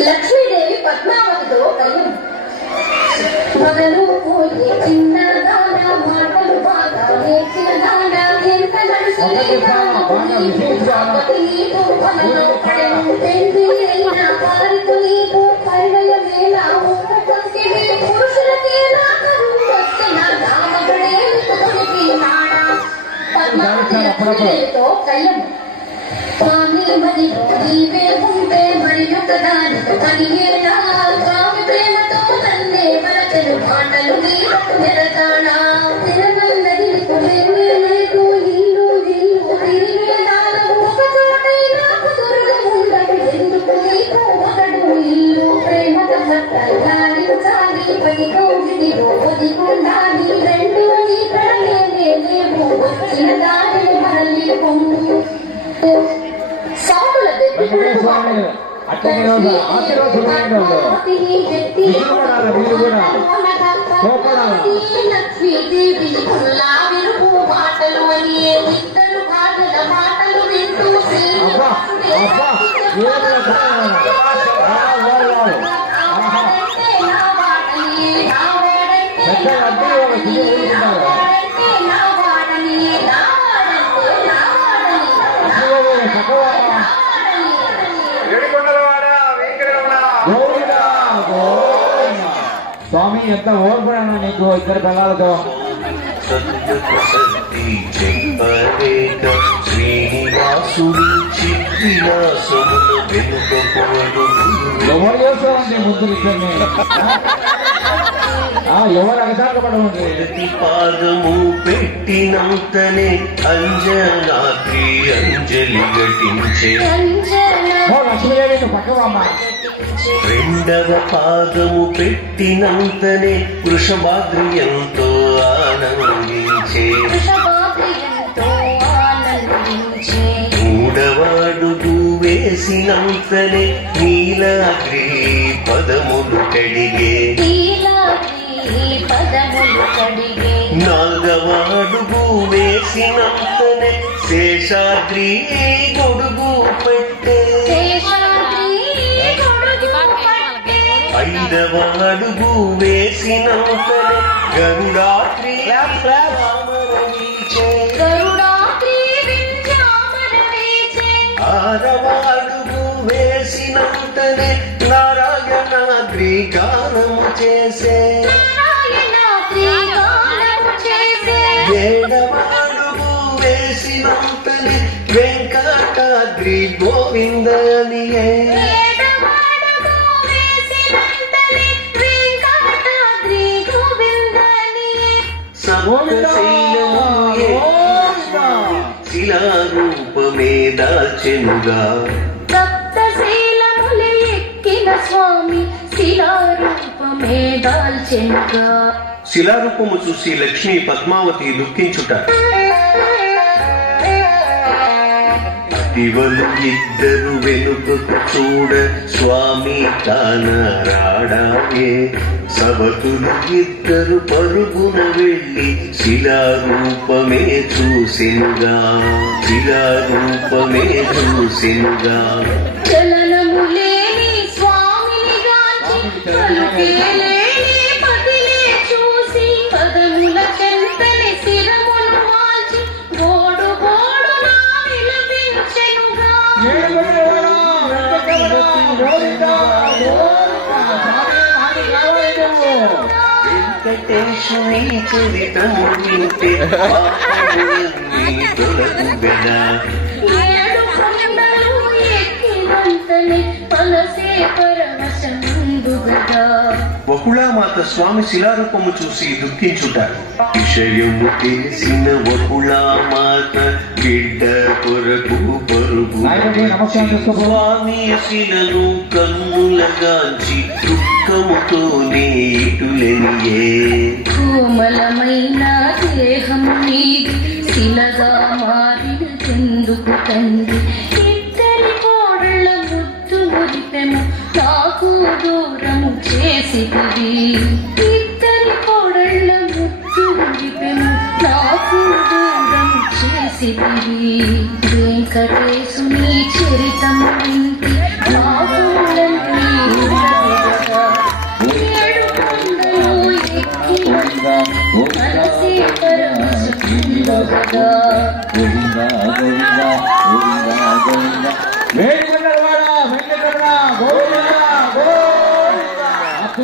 లక్ష్మీదేవి పద్మావతితో కయ్యం మొదలు పోయే చిన్న దాన మాటలు బాగా నేర్చిన దాన ఎంత పద్మావతితో కయ్యం స్వామి మదిలో నీవే ఉంటే మరి యొక్క దానితో కలిగేలా స్వామి ప్రేమతో నన్నే వరచలు మాటలు నీకు నిరతానా తిరగన్నదికు లేనే లేదు ఇల్లు ఇల్లు తిరిగేదాను ఒక చోటై నాకు దొరక ఉండదు ఎందుకు నీకు ఒకడు ఇల్లు ప్రేమతో చాలి పది కౌగిలిలో ఒదిగుండాలి రెండు ఇక్కడ లేనే లేవు వచ్చిన దాని మరలి పొంగు లక్ష్మీదేవి మాటలు అని ఇద్దరు మాటల మాటలు వింటూ స్వామి ఎంత ఓర్పడనా నీకు ఇద్దరు పిల్లలతో శ్రీనివాసుడు చిత్రియాసములు వెనుకపోడు ఎవరు చేస్తామండి ముద్దులు ఇద్దరిని ఎవరు అగసాటపడమండి పాదము పెట్టినంతనే అంజనాద్రి అంజలి ఘటించే లక్ష్మీదేవి పక్కవమ్మ రెండవ పాదము పెట్టినంతనే వృషభాద్రి ఎంతో ఆనందించే మూడవ అడుగు వేసినంతనే నీలాద్రి పదములు కడిగే నాలుగవ అడుగు వేసినంతనే శేషాద్రి గొడుగు పెట్టే ఐదవ అడుగు వేసినంతనే గరుడాద్రి ఆరవ అడుగు వేసినంతనే నారాయణాద్రి గానము చేసే ఏడవ అడుగు వేసినంతనే వెంకటాద్రి గోవిందనియే శిలారూపమే దాచెనుగా సప్తశీలములు ఎక్కిన స్వామి శిలారూపమే దాల్చెనుగా శిలారూపము చూసి లక్ష్మీ పద్మావతి దుఃఖించుట దివలు ఇద్దరు వెనుకకు చూడ స్వామి తానరాడాయే సవతులు ఇద్దరు పరుగున వెళ్ళి శిలారూపమే చూసినుగా శిలారూపమే చూసినుగా చలనము లేని స్వామిని గాచి పలుకేలే పతినే చూసి పదముల చెంతని శిరమును వాల్చి గోడు గోడు నా విలపించెనుగా వెంకటేశుని చరితము వింటే తొలగు గదా ఏడు కొండలు ఎక్కిన వెంటనే మనసే పరవశముందుగదా. వకుళామాత స్వామి శిలారూపము చూసి దుఃఖించుట. విషయము తెలిసిన వకుళామాత బిడ్డ కొరకు పరుగు స్వామి శిలను కన్నులగాంచి దుఃఖముతోనే ఇటులనియే. కోమలమైన దేహము నీది శిలగా మారినదెందుకు తండ్రి? ఇద్దరి కోడళ్ళ ముద్దు మురిపెము నాకు దూరము చేసితివి. ఇద్దరి కోడళ్ళ ముద్దు మురిపెము నాకు దూరము చేసితివి. వెంకటేశుని చరితము వింటి బాబులన్నీ ఉండగా. ఏడు కొండలు ఎక్కి మనసే పరవశముందుగదా. వేడుకొండలవాడ వెంకటరమణ గోవింద